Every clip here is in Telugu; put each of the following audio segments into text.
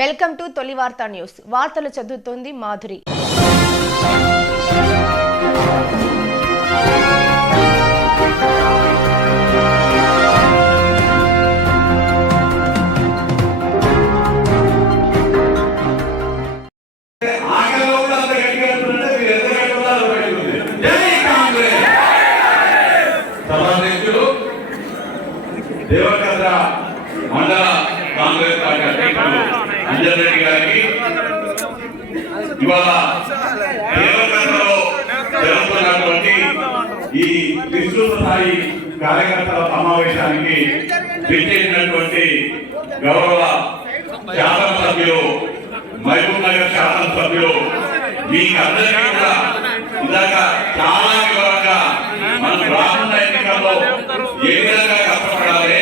వెల్కమ్ టు తొలి వార్తా న్యూస్. వార్తలు చదువుతోంది మాధురి. ఇవాళ జరుగుతున్నటువంటి ఈ విస్తృత స్థాయి కార్యకర్తల సమావేశానికి విచ్చేసినటువంటి గౌరవ శాసన సభ్యులు మహబూబ్ నగర్ శాసన సభ్యులు మీకు అందరికీ కూడా ఇందాక చాలా వివరంగా మన రానున్న ఎన్నికల్లో ఏ విధంగా కష్టపడాలి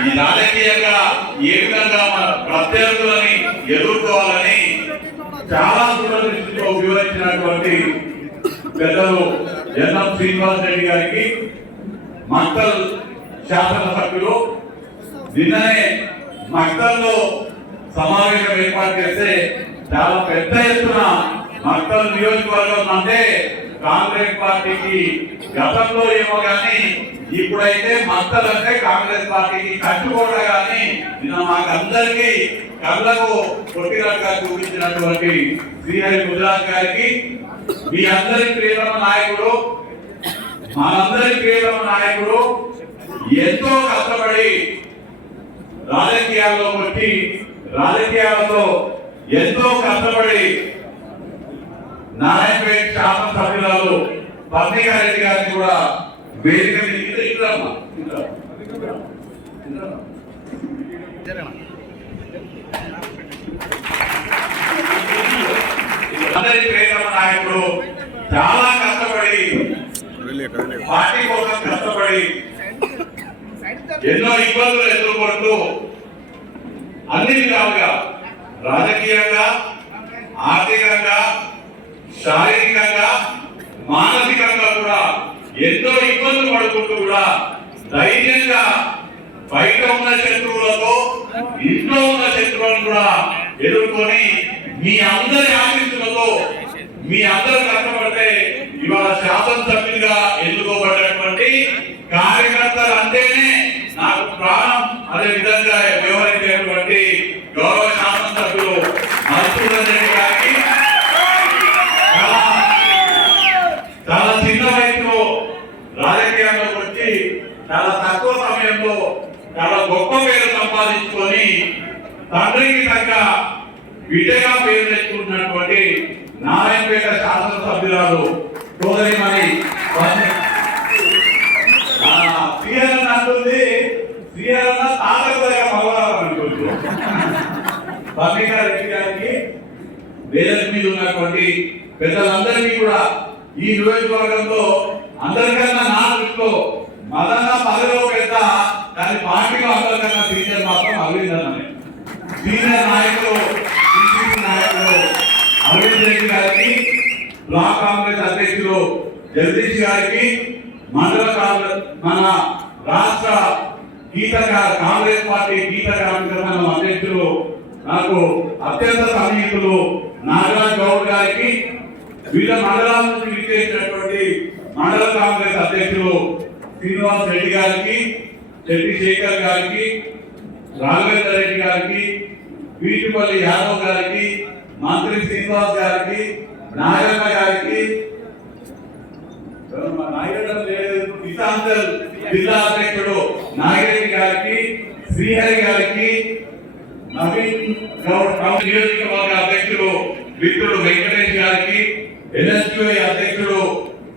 ఈ రాజకీయంగా ఏ విధంగా మన ప్రత్యర్థులని ఎదుర్కోవాలని చాలా దూరదృష్టితో వివరించినటువంటి పెద్దలు ఎన్ఎం శ్రీనివాస్ రెడ్డి గారికి మక్తల్ శాసనసభ్యులు నిన్ననే మక్తల్లో సమావేశం ఏర్పాటు చేస్తే చాలా పెద్ద ఎత్తున మక్తల్ నియోజకవర్గం అంటే కాంగ్రెస్ పార్టీకి గతంలో ఏమో కానీ ఇప్పుడైతే మక్తల్ అంటే కాంగ్రెస్ పార్టీకి కట్టుకోవడం కానీ నిన్న మాకందరికీ కళ్ళకు కొట్టినట్టుగా చూపించినటువంటి సిఐ గుజరాత్ గారికి మీ అందరి ప్రియతమ నాయకుడు మనందరి ప్రియతమ నాయకుడు ఎంతో కష్టపడి రాజకీయాల్లో వచ్చి రాజకీయాలతో ఎంతో కష్టపడి నారాయణపేట శాసనసభ్యురాలు పత్రికారెడ్డి గారిని కూడా వేదిక మీద అందరి నాయకుడు చాలా కష్టపడి పార్టీ కోసం కష్టపడి ఎన్నో ఇబ్బందులు ఎదుర్కొంటూ అన్ని విధాలుగా రాజకీయంగా ఆర్థికంగా శారీరకంగా మానసికంగా కూడా ఎంతో ఇబ్బందులు పడుకుంటూ కూడా ధైర్యంగా బయట ఉన్న శత్రువులతో ఇంట్లో ఉన్న శత్రువులను కూడా ఎదుర్కొని మీ అందరి ఆశీస్సులతో మీ అందరూ కష్టపడితే ఇవాళ శాసనసభ్యులుగా ఎన్నుకోబడినటువంటి కార్యకర్తలు అంటేనే నాకు ప్రాణం అదే విధంగా వ్యవహరించేటువంటి గౌరవ శాసనసభ్యులు మధుసూదన్ రెడ్డి గారికి చాలా చాలా చిన్న వయసులో రాజకీయాల్లోకి వచ్చి చాలా తక్కువ సమయంలో చాలా గొప్ప పేరు సంపాదించుకొని తండ్రికి తగ్గ విజయగా పేరు తెచ్చుకుంటున్నటువంటి నారాయణపేట శాసనసభ్యురాలు సోదరి మరి శ్రీహరణ అంటుంది శ్రీహరణ తాతగా మగవాలనుకుంటూ పత్రికా రెడ్డి గారికి వేదిక మీద ఉన్నటువంటి పెద్దలందరికీ కూడా ఈ నియోజకవర్గంలో అందరికన్నా నా దృష్టిలో మదన్న పదవిలో పెద్ద దాని పార్టీలో అందరికన్నా సీనియర్ మాత్రం అరవింద్ అన్నమే నాయకులు పిసిసి నాయకులు అరవింద్ రెడ్డి గారికి బ్లాక్ కాంగ్రెస్ అధ్యక్షులు జగదీష్ గారికి మండల కాంగ్రెస్ మన రాష్ట్ర గీత కాంగ్రెస్ పార్టీ గీత కార్యక్రమం అధ్యక్షులు నాకు అత్యంత సన్నిహితులు నాగరాజ్ గౌడ్ గారికి వివిధ మండలాల నుంచి విచ్చేసినటువంటి మండల కాంగ్రెస్ అధ్యక్షులు శ్రీనివాస్ రెడ్డి గారికి శెట్టి శేఖర్ గారికి రాఘవేంద్ర రెడ్డి గారికి వీటిపల్లి యాదవ్ గారికి మంత్రి శ్రీనివాస్ గారికి నాగమ్మ గారికి లేదు జిల్లా అధ్యక్షుడు నాగిరెడ్డి గారికి శ్రీహరి గారికి నవీన్ గౌడ్ టౌన్ నియోజకవర్గ అధ్యక్షుడు మిత్రుడు వెంకటేష్ గారికి ఎన్ఎస్యుఐ అధ్యక్షుడు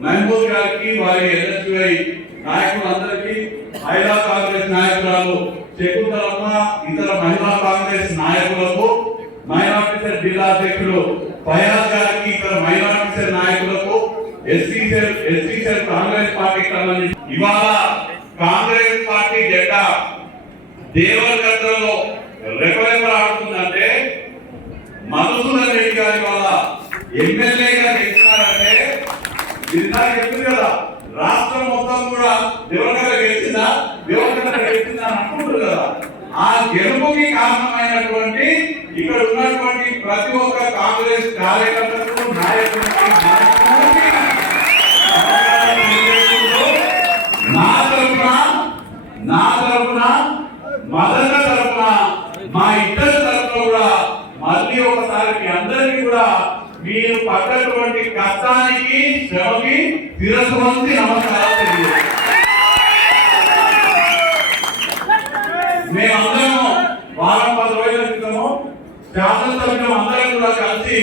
మహబూబ్ గారికి వారి ఎన్ఎస్యుఐ నాయకులందరికీ మహిళా కాంగ్రెస్ నాయకురాలు శకుంతలమ్మ ఇతర మహిళా కాంగ్రెస్ నాయకులకు మైనార్టీ జిల్లా అధ్యక్షులు ఫయాజ్ గారికి ఇతర మైనార్టీ నాయకులకు SC cell SC Congress party సంబంధించి ఇవాళ కాంగ్రెస్ పార్టీ జెండా దేవరగడ్డలో ఆడుతుందంటే మధుసూదన్ రెడ్డి గారి వల్ల ఎమ్మెల్యేగా గెలిచినారంటే ఇందాక చెప్పింది కదా. రాష్ట్రం మొత్తం కూడా దేవరగడ్డ ఆ గెలుపుకి కారణమైనటువంటి ఇక్కడ ఉన్నటువంటి ప్రతి ఒక్క కాంగ్రెస్ కార్యకర్తలకు నాయకులకి నా తరపున నా తరఫున మదన తరఫున మా ఇద్దరి తరఫున కూడా మళ్ళీ ఒకసారి మీ అందరికీ కూడా మీరు పడ్డటువంటి కష్టానికి శ్రమకి తిరస్వంతి నమస్కారాలు తెలియజేస్తారు మేమందరము వారం పది రోజుల క్రితము శాసనసభ్యులు అందరం కూడా కలిసి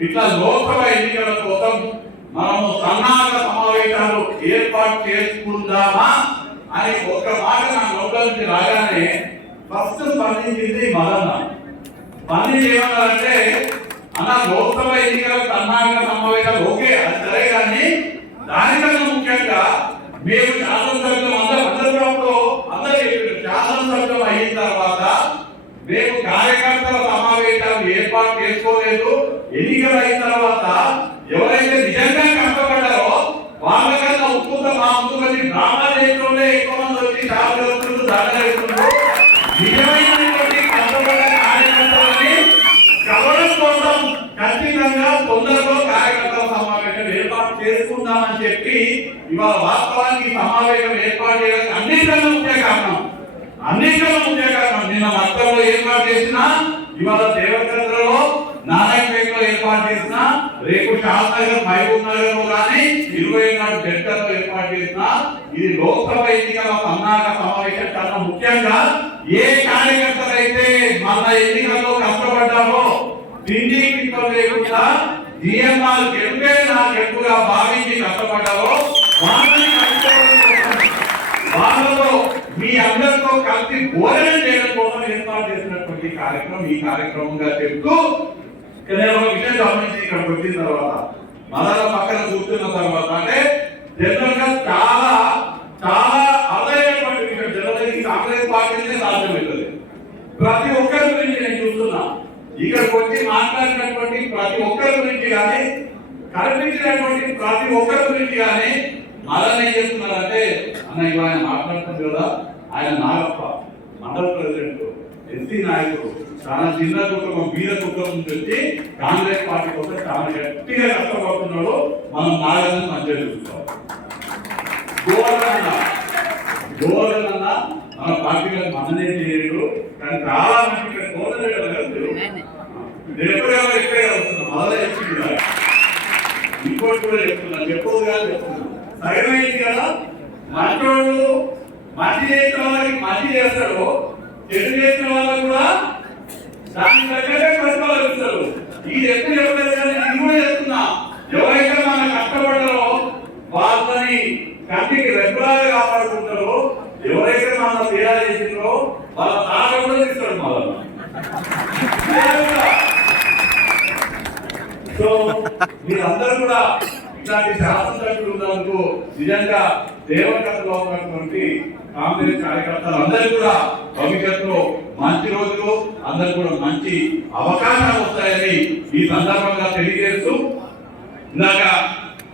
ఇట్లా లోకసభ ఎన్నికల కోసం మనము సన్నాహక సమావేశాలు ఏర్పాటు చేసుకుందామా అని ఒక మాట నా నోట్ల రాగానే ఫస్ట్ స్పందించింది మదన్న స్పందించి ఏమన్నారంటే అన్న లోక్సభ ఎన్నికల సన్నాహక సమావేశాలు ఓకే అది సరే కానీ దానికన్నా ముఖ్యంగా మేము శాసనసభ్యులు అందరూ అందరూ కూడా అప్పుడు అందరూ చెప్పారు శాసనసభ్యులు అయిన తర్వాత మేము కార్యకర్తల సమావేశాలు ఏర్పాటు చేసుకోలేదు ఎన్నికలు అయిన తర్వాత ఎవరైతే నిజంగా కష్టపడ్డారో వాళ్ళకన్నా ఉప్పుత మా ముందుకొచ్చి డ్రామా చేయకుండా ఎక్కువ మంది వచ్చి చాలా వస్తున్నారు దండలు నిజమైనటువంటి కష్టపడ్డ కార్యకర్తలని కలవడం కోసం ఖచ్చితంగా తొందరలో కార్యకర్తల సమావేశం ఏర్పాటు చేసుకుందామని చెప్పి ఇవాళ వాస్తవానికి సమావేశం ఏర్పాటు చేయడానికి అన్నింటిలో ముఖ్య కారణం అన్నింటిలో ముఖ్య కారణం నిన్న మొత్తంలో ఏర్పాటు చేసిన ఇవాళ దేవచంద్రలో నారాయణ ఏర్పాటు చేసిన రేపు షాద్ నగర్ మహబూబ్ నగర్లో కానీ ఇరవై నాడు డెల్టాలో ఏర్పాటు చేసిన ఇది లోక్సభ ఎన్నికల సన్నాహక సమావేశం చాలా ముఖ్యంగా ఏ కార్యకర్తలైతే మన ఎన్నికల్లో కష్టపడ్డారో తిండి కింద లేకుండా జిఎంఆర్ గెలుపే నా గెలుపుగా భావించి కష్టపడ్డారో వాళ్ళని కలుపుకోవడం వాళ్ళతో మీ అందరితో కలిసి భోజనం చేయడం కోసం ఏర్పాటు చేసినటువంటి కార్యక్రమం ఈ కార్యక్రమంగా చెప్తూ నేను ఒక విషయం గమనించి ఇక్కడికి వచ్చిన తర్వాత మళ్ళా పక్కన కూర్చున్న తర్వాత అంటే జనరల్గా చాలా చాలా అర్థమైనటువంటి విషయం జనరల్ కాంగ్రెస్ పార్టీనే సాధ్యమవుతుంది ప్రతి ఒక్కరి గురించి నేను చూస్తున్నా. ఇక్కడికి వచ్చి మాట్లాడినటువంటి ప్రతి ఒక్కరి గురించి కానీ కనిపించినటువంటి ప్రతి ఒక్కరి గురించి కానీ మదన్ ఏం చేస్తున్నారంటే అన్న ఇవాళ ఆయన మాట్లాడుతుంది కదా ఆయన నాగప్ప మండల ప్రెసిడెంట్. ఎస్సీ నాయకుడు చాలా చిన్న కుటుంబం బీద కుటుంబం వచ్చి కాంగ్రెస్ పార్టీ కోసం చాలా గట్టిగా కష్టపడుతున్నాడు. మనం నాగని మంచిగా చూస్తాం గోవర్ధన గోవర్ధన మన పార్టీలో మననే చేయడు కానీ చాలా మంది ఇక్కడ గోవర్ధన నేను. ఇక్కడే మొదలై చెప్తున్నా ఇంకోటి కూడా చెప్తున్నా చెప్పదు కాదు మంచోడు చేసిన మంచి చేస్తాడు. చెడు చేసిన వాళ్ళు కూడా దానికి తగ్గట్టే ప్రతిఫలం ఈ ఎత్తు ఎప్పుడు నేను కూడా చెప్తున్నా. ఎవరైతే మన కష్టపడ్డారో వాళ్ళని కంటికి రెగ్యులర్ కాపాడుకుంటారో ఎవరైతే మన తేడా చేసిందో వాళ్ళ తాట కూడా తీస్తాడు మళ్ళీ సో మీరందరూ కూడా ఇట్లాంటి శాసనసభ్యులు ఉన్నందుకు నిజంగా దేవకథలో ఉన్నటువంటి కాంగ్రెస్ కార్యకర్తలు అందరూ కూడా భవిష్యత్తులో మంచి రోజులు అందరూ కూడా మంచి అవకాశాలు వస్తాయని ఈ సందర్భంగా తెలియజేస్తూ ఇందాక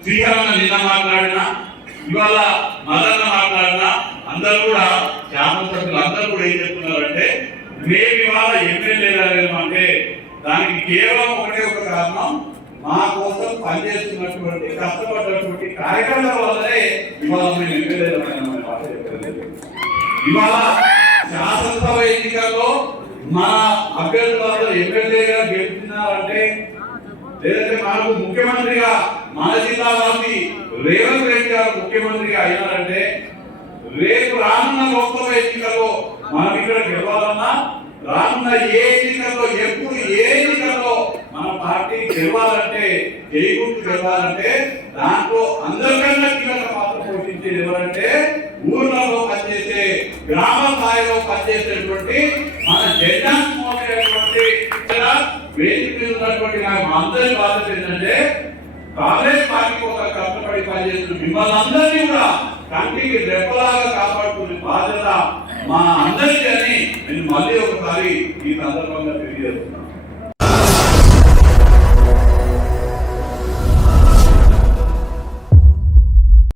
శ్రీహరణ నిన్న మాట్లాడిన ఇవాళ మదన్న మాట్లాడిన అందరూ కూడా శాసనసభ్యులు అందరూ కూడా ఏం చెప్తున్నారంటే మేము ఇవాళ ఎమ్మెల్యే అంటే దానికి కేవలం ఒకటే ఒక కారణం మా కోసం పనిచేస్తున్నటువంటి కష్టపడినటువంటి కార్యకర్తల వల్లనే ఇవాళ మేము ఎమ్మెల్యేలు ఇవాళ శాసనసభ ఎన్నికల్లో మా అభ్యర్థులలో ఎమ్మెల్యేగా గెలిచినారంటే లేదంటే మనకు ముఖ్యమంత్రిగా మన జిల్లా వాసి రేవంత్ రెడ్డి గారు ముఖ్యమంత్రిగా అయినారంటే రేపు రానున్న లోక్సభ ఎన్నికల్లో మనం ఇక్కడ గెలవాలన్నా రానున్న ఏ ఎన్నికల్లో ఎప్పుడు ఏ ఎన్నికల్లో మన పార్టీ గెలవాలంటే చేయకూడదు గెలవాలంటే దాంట్లో అందరికన్నా కీలక పాత్ర పోషించేది ఎవరంటే ఊర్లలో పనిచేసే గ్రామ స్థాయిలో పనిచేసేటువంటి మన జెండా మోసేటువంటి ఇక్కడ వేదిక మీద ఉన్నటువంటి నాకు అందరి బాధ్యత ఏంటంటే కాంగ్రెస్ పార్టీ కోసం కష్టపడి పనిచేస్తున్న మిమ్మల్ని అందరినీ కూడా కంటికి రెప్పలాగా కాపాడుకునే బాధ్యత మా అందరికీ అని నేను మళ్ళీ ఒకసారి ఈ సందర్భంగా తెలియజేస్తున్నాను.